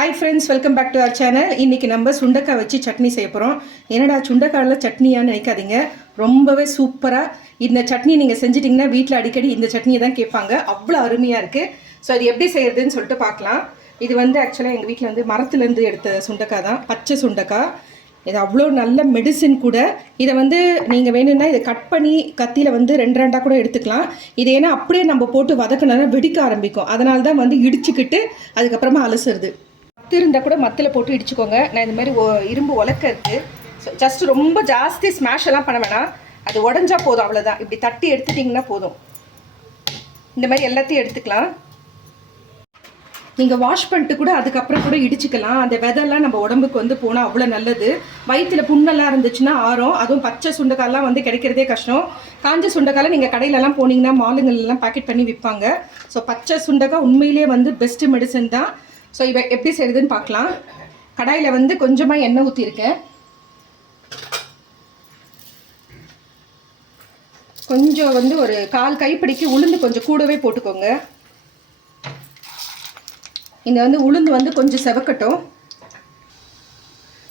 Hi friends, welcome back to our channel. இன்றைக்கி நம்ம சுண்டக்காய் வச்சு சட்னி செய்ய போகிறோம். என்னடா சுண்டக்காயில் சட்னியான்னு நினைக்காதீங்க, ரொம்பவே சூப்பராக இந்த சட்னி நீங்கள் செஞ்சிட்டிங்கன்னா வீட்டில் அடிக்கடி இந்த சட்னியை தான் கேட்பாங்க. அவ்வளோ அருமையாக இருக்குது. ஸோ அது எப்படி செய்யறதுன்னு சொல்லிட்டு பார்க்கலாம். இது ஆக்சுவலாக எங்கள் வீட்டில் மரத்துலேருந்து எடுத்த சுண்டக்காய் தான், பச்சை சுண்டக்காய். இது அவ்வளோ நல்ல மெடிசின் கூட. இதை நீங்கள் வேணும்னா இதை கட் பண்ணி கத்தியில் ரெண்டு ரெண்டாக கூட எடுத்துக்கலாம். இது ஏன்னா அப்படியே நம்ம போட்டு வதக்கினா வெடிக்க ஆரம்பிக்கும். அதனால தான் இடிச்சுக்கிட்டு அதுக்கப்புறமா அலசுறது. மத்து இருந்தால் கூட மத்தில் போட்டு இடிச்சுக்கோங்க. நான் இந்த மாதிரி இரும்பு உலக்க இருக்குது. ஸோ ஜஸ்ட் ரொம்ப ஜாஸ்தி ஸ்மாஷ் எல்லாம் பண்ண வேணாம், அது உடஞ்சா போதும், அவ்வளோதான். இப்படி தட்டி எடுத்துட்டிங்கன்னா போதும். இந்த மாதிரி எல்லாத்தையும் எடுத்துக்கலாம். நீங்கள் வாஷ் பண்ணிட்டு கூட அதுக்கப்புறம் கூட இடிச்சுக்கலாம். அந்த விதெல்லாம் நம்ம உடம்புக்கு போனால் அவ்வளோ நல்லது. வயிற்றில் புண்ணெல்லாம் இருந்துச்சுன்னா ஆறும். அதுவும் பச்சை சுண்டைக்காயெல்லாம் கிடைக்கிறதே கஷ்டம். காஞ்ச சுண்டைக்காயில் நீங்கள் கடையிலலாம் போனீங்கன்னா மாலுங்கள்லாம் பேக்கெட் பண்ணி விற்பாங்க. ஸோ பச்சை சுண்டைக்காய் உண்மையிலே பெஸ்ட்டு மெடிசன் தான். ஸோ இவை எப்படி செய்யுதுன்னு பார்க்கலாம். கடாயில் கொஞ்சமாக எண்ணெய் ஊற்றிருக்கேன். கொஞ்சம் ஒரு 1/4 கைப்பிடிக்கு உளுந்து கொஞ்சம் கூடவே போட்டுக்கோங்க. இந்த உளுந்து கொஞ்சம் செவக்கட்டும்.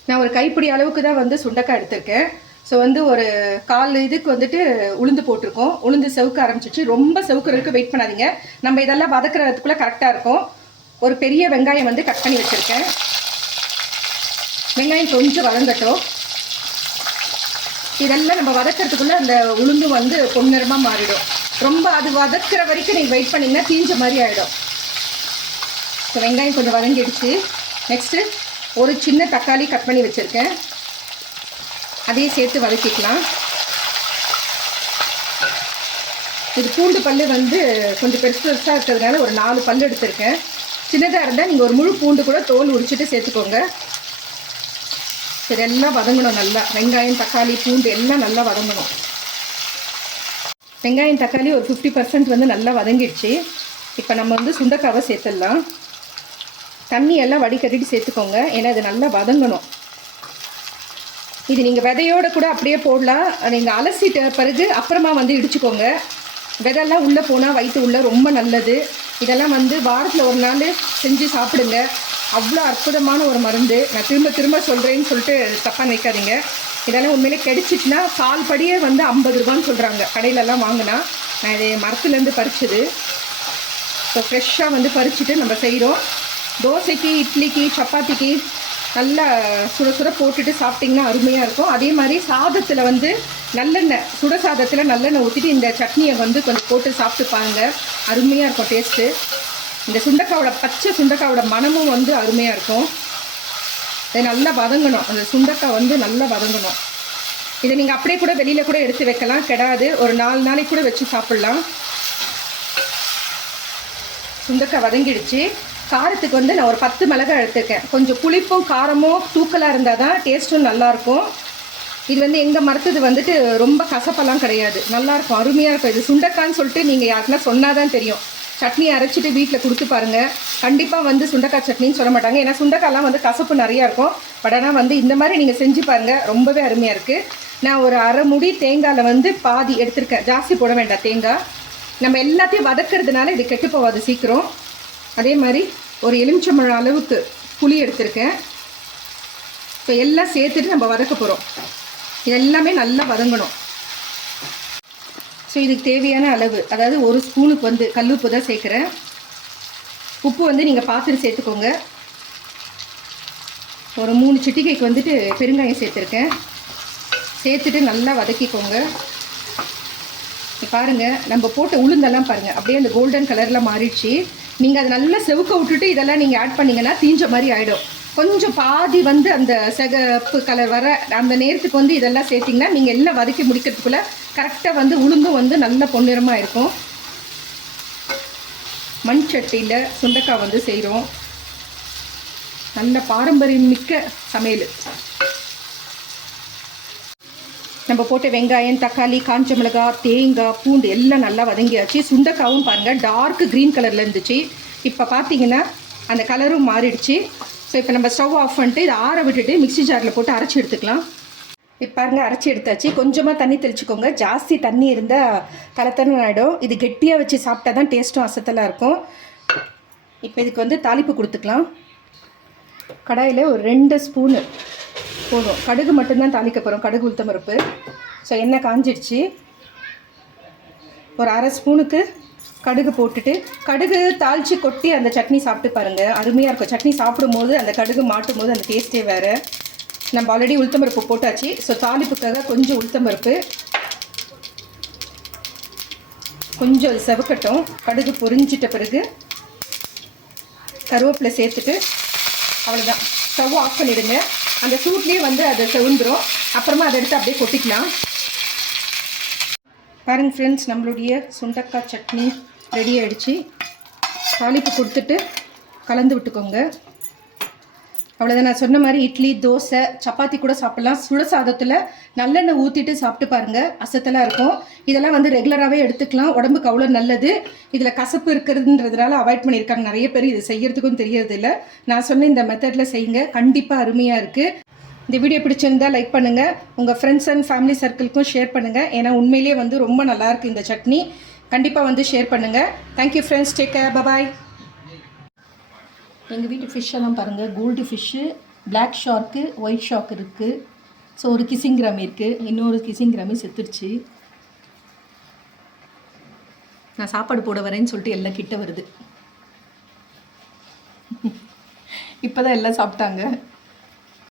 நான் ஒரு கைப்பிடி அளவுக்கு தான் சுண்டைக்காய் எடுத்திருக்கேன். ஸோ ஒரு 1/4 இதுக்கு உளுந்து போட்டிருக்கோம். உளுந்து செவுக்க ஆரம்பிச்சிச்சு. ரொம்ப செவுக்கிறதுக்கு வெயிட் பண்ணாதீங்க. நம்ம இதெல்லாம் வதக்குறதுக்குள்ளே கரெக்டாக இருக்கும். ஒரு பெரிய வெங்காயம் கட் பண்ணி வச்சுருக்கேன். வெங்காயம் கொஞ்சம் வதங்கட்டும். இதெல்லாம் நம்ம வதக்கிறதுக்குள்ளே அந்த உளுந்து பொன்னிறமாக மாறிடும். ரொம்ப அது வதக்கிற வரைக்கும் நீங்கள் வெயிட் பண்ணிங்கன்னா தீஞ்ச மாதிரி ஆகிடும். ஸோ வெங்காயம் கொஞ்சம் வதங்கிடுச்சு. நெக்ஸ்ட்டு ஒரு சின்ன தக்காளி கட் பண்ணி வச்சுருக்கேன். அதையும் சேர்த்து வதக்கிக்கலாம். இது பூண்டு பல் கொஞ்சம் பெருசு பெருசாக இருக்கிறதுனால ஒரு 4 பல் எடுத்திருக்கேன். சின்னதாக இருந்தால் நீங்கள் ஒரு முழு பூண்டு கூட தோல் உரிச்சிட்டு சேர்த்துக்கோங்க. இதெல்லாம் வதங்கணும் நல்லா. வெங்காயம், தக்காளி, பூண்டு எல்லாம் நல்லா வதங்கணும். வெங்காயம், தக்காளி ஒரு 50% நல்லா வதங்கிடுச்சு. இப்போ நம்ம சுண்டைக்காவை சேர்த்துடலாம். தண்ணி எல்லாம் வடிகட்டிட்டு சேர்த்துக்கோங்க, ஏன்னா அது நல்லா வதங்கணும். இது நீங்கள் விதையோடு கூட அப்படியே போடலாம். நீங்கள் அலசிட்ட பிறகு அப்புறமா இடிச்சுக்கோங்க. விதெல்லாம் உள்ளே போனால் வயிற்று உள்ளே ரொம்ப நல்லது. இதெல்லாம் வாரத்தில் ஒரு நாள் செஞ்சு சாப்பிடுங்க. அவ்வளோ அற்புதமான ஒரு மருந்து. நான் திரும்ப திரும்ப சொல்கிறேன்னு சொல்லிட்டு தப்பாக நினைக்காதீங்க. இதெல்லாம் உண்மையிலே கிடைச்சிச்சுன்னா 1/4 படியே 50 ரூபான்னு சொல்கிறாங்க கடையிலலாம் வாங்கினா. நான் இது மரத்துலேருந்து பறிச்சது. ஸோ ஃப்ரெஷ்ஷாக பறிச்சுட்டு நம்ம செய்கிறோம். தோசைக்கு, இட்லிக்கு, சப்பாத்திக்கு நல்லா சுட சுட போட்டுட்டு சாப்பிட்டிங்கன்னா அருமையாக இருக்கும். அதே மாதிரி சாதத்தில் நல்லெண்ணெய், சுட சாதத்தில் நல்லெண்ணெய் ஊற்றிட்டு இந்த சட்னியை கொஞ்சம் போட்டு சாப்பிட்டு பாருங்கள். அருமையாக இருக்கும் டேஸ்ட்டு. இந்த சுண்டைக்காவோட பச்சை சுண்டைக்காவோட மனமும் அருமையாக இருக்கும். இதை நல்லா வதங்கணும். அந்த சுண்டைக்காய் நல்லா வதங்கணும். இதை நீங்கள் அப்படியே கூட வெளியில் கூட எடுத்து வைக்கலாம், கெடாது. ஒரு 4 நாளைக்கு கூட வச்சு சாப்பிட்லாம். சுண்டைக்காய் வதங்கிடுச்சு. காரத்துக்கு நான் ஒரு 10 மிளகாய் எடுத்துருக்கேன். கொஞ்சம் புளிப்பும் காரமும் தூக்கலாக இருந்தால் தான் டேஸ்ட்டும் நல்லாயிருக்கும். இது எங்கள் மரத்துது ரொம்ப கசப்பெல்லாம் கிடையாது, நல்லாயிருக்கும், அருமையாக இருக்கும். இது சுண்டைக்கான்னு சொல்லிட்டு நீங்கள் யாருக்குன்னா சொன்னால் தான் தெரியும். சட்னி அரைச்சிட்டு வீட்டில் கொடுத்து பாருங்கள். கண்டிப்பாக சுண்டைக்காய் சட்னின்னு சொல்ல மாட்டாங்க, ஏன்னா சுண்டைக்காய்லாம் கசப்பு நிறையா இருக்கும். பட் ஆனால் இந்த மாதிரி நீங்கள் செஞ்சு பாருங்கள், ரொம்பவே அருமையாக இருக்குது. நான் ஒரு அரை முடி தேங்காயில் பாதி எடுத்திருக்கேன். ஜாஸ்தி போட வேண்டாம் தேங்காய். நம்ம எல்லாத்தையும் வதக்கிறதுனால இது கெட்டு போகாது சீக்கிரம். அதே மாதிரி ஒரு எலுமிச்சம்பழம் அளவுக்கு புளி எடுத்திருக்கேன். இப்போ எல்லாம் சேர்த்துட்டு நம்ம வதக்க போகிறோம். இது எல்லாமே நல்லா வதங்கணும். ஸோ இதுக்கு தேவையான அளவு, அதாவது ஒரு ஸ்பூனுக்கு கல்லுப்பு தான் சேர்க்குறேன். உப்பு நீங்கள் பார்த்துட்டு சேர்த்துக்கோங்க. ஒரு 3 சிட்டிகைக்கு பெருங்காயம் சேர்த்துருக்கேன். சேர்த்துட்டு நல்லா வதக்கிக்கோங்க. பாருங்கள், நம்ம போட்ட உளுந்தெல்லாம் பாருங்கள் அப்படியே அந்த கோல்டன் கலரில் மாறிடுச்சு. நீங்கள் அதை நல்லா செவுக்க விட்டுட்டு இதெல்லாம் நீங்கள் ஆட் பண்ணிங்கன்னா தீஞ்ச மாதிரி ஆகிடும். கொஞ்சம் பாதி அந்த சிகப்பு கலர் வர அந்த நேரத்துக்கு இதெல்லாம் சேர்த்திங்கன்னா நீங்கள் எல்லாம் வதக்கி முடிக்கிறதுக்குள்ளே கரெக்டாக உளுந்தும் நல்ல பொன்னிறமாக இருக்கும். மண் சட்டியில் சுண்டைக்காய் செய்கிறோம். நல்ல பாரம்பரியம் மிக்க சமையல். நம்ம போட்ட வெங்காயம், தக்காளி, காஞ்ச மிளகாய், தேங்காய், பூண்டு எல்லாம் நல்லா வதங்கியாச்சு. சுண்டைக்காவும் பாருங்கள் டார்க் க்ரீன் கலரில் இருந்துச்சு. இப்போ பார்த்தீங்கன்னா அந்த கலரும் மாறிடுச்சு. ஸோ இப்போ நம்ம ஸ்டவ் ஆஃப் பண்ணிட்டு இதை ஆற விட்டுட்டு மிக்ஸி ஜாரில் போட்டு அரைச்சி எடுத்துக்கலாம். இப்போ பாருங்கள் அரைச்சி எடுத்தாச்சு. கொஞ்சமாக தண்ணி தெளிச்சுக்கோங்க. ஜாஸ்தி தண்ணி இருந்தால் கலத்தன்னு ஆகிடும். இது கெட்டியாக வச்சு சாப்பிட்டா தான் டேஸ்ட்டும் அசத்தலாக இருக்கும். இப்போ இதுக்கு தாளிப்பு கொடுத்துக்கலாம். கடாயில் ஒரு 2 ஸ்பூனு போதும். கடுகு மட்டும்தான் தாளிக்க போகிறோம், கடுகு உளுத்தம் பருப்பு. ஸோ எண்ணெய் காஞ்சிடுச்சு. ஒரு 1/2 ஸ்பூனுக்கு கடுகு போட்டுட்டு, கடுகு தாளித்து கொட்டி அந்த சட்னி சாப்பிட்டு பாருங்கள், அருமையாக இருக்கும். சட்னி சாப்பிடும்போது அந்த கடுகு மாட்டும் போது அந்த டேஸ்ட்டே வேறு. நம்ம ஆல்ரெடி உளுத்தம்பருப்பு போட்டாச்சு. ஸோ தாளிப்புக்காக கொஞ்சம் உளுத்தம்பருப்பு, கொஞ்சம் அது செவக்கட்டும். கடுகு பொரிஞ்சிட்ட பிறகு கருவேப்பிலை சேர்த்துட்டு அவ்வளோதான், ஸ்டவ் ஆஃப் பண்ணிவிடுங்க. அந்த சூட்லேயே வந்து அதை செவந்துடும். அப்புறமா அதை எடுத்து அப்படியே கொட்டிக்கலாம். பாருங்கள் ஃப்ரெண்ட்ஸ், நம்மளுடைய சுண்டக்காய் சட்னி ரெடி ஆகிடுச்சு. தாளிப்பு கொடுத்துட்டு கலந்து விட்டுக்கோங்க. அவ்வளோதான். நான் சொன்ன மாதிரி இட்லி, தோசை, சப்பாத்தி கூட சாப்பிட்லாம். சுட சாதத்தில் நல்லெண்ணெய் ஊற்றிட்டு சாப்பிட்டு பாருங்கள், அசத்தலாக இருக்கும். இதெல்லாம் வந்து ரெகுலராகவே எடுத்துக்கலாம், உடம்புக்கு அவ்வளோ நல்லது. இதில் கசப்பு இருக்கிறதுன்றதுனால அவாய்ட் பண்ணியிருக்காங்க நிறைய பேர். இது செய்யறதுக்கும் தெரியறதில்ல. நான் சொன்ன இந்த மெத்தடில் செய்யுங்க, கண்டிப்பாக அருமையாக இருக்குது. இந்த வீடியோ பிடிச்சிருந்தால் லைக் பண்ணுங்கள், உங்கள் ஃப்ரெண்ட்ஸ் அண்ட் ஃபேமிலி சர்க்கிள்க்கும் ஷேர் பண்ணுங்கள். ஏன்னா உண்மையிலே வந்து ரொம்ப நல்லாயிருக்கு இந்த சட்னி. கண்டிப்பாக வந்து ஷேர் பண்ணுங்கள். Thank you friends, take care, bye bye. எங்கள் வீட்டு ஃபிஷ்ஷெல்லாம் பாருங்கள், gold fish, black shark, white shark இருக்குது. ஸோ ஒரு கிசிங்கிராமி இருக்குது, இன்னொரு கிசிங்கிராமி செத்துருச்சு. நான் சாப்பாடு போட வரேன்னு சொல்லிட்டு எல்லாம் கிட்ட வருது. இப்போ தான் எல்லாம் சாப்பிட்டாங்க.